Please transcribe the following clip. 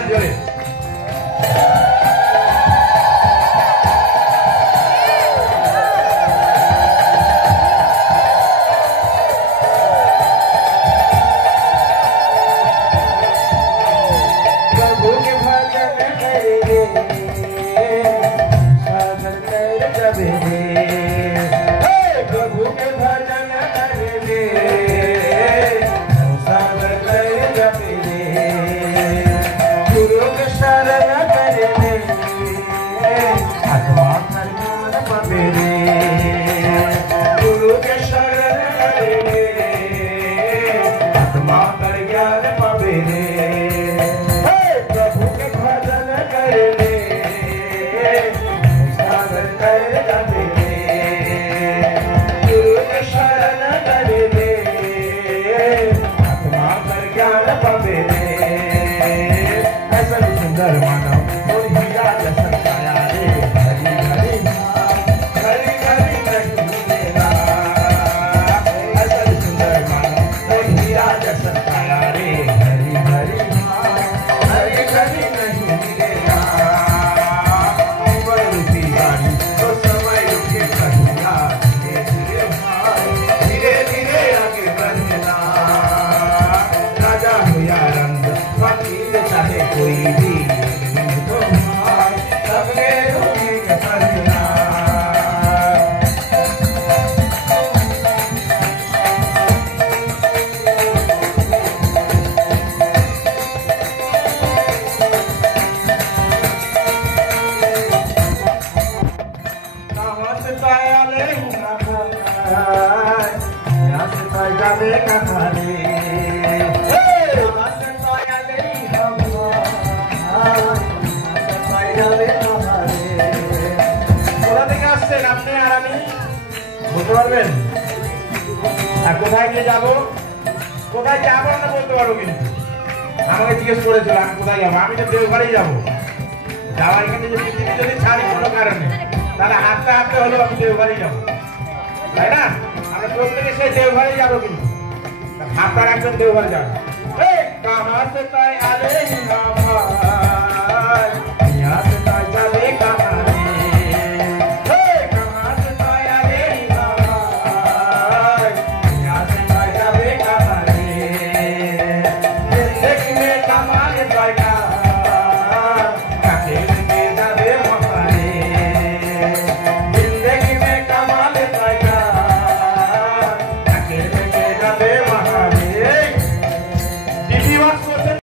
জোরে কোথায় নিয়ে যাবো কোথায় যাবো না বলতে পারো কিন্তু আমাকে জিজ্ঞেস করেছিল আমি কোথায় যাবো আমি তো দেওঘরেই যাবো যাওয়ার এখানে যে পৃথিবী যদি ছাড়ি কোনো কারণে তাহলে হাঁটতে হাঁটতে হলেও আমি দেওঘরেই যাবো তাই না আমরা প্রত্যেকে সেই দেওঘরেই যাবো কিন্তু হাঁটার একজন দেওঘরে যাবো कहाँ से ताई आले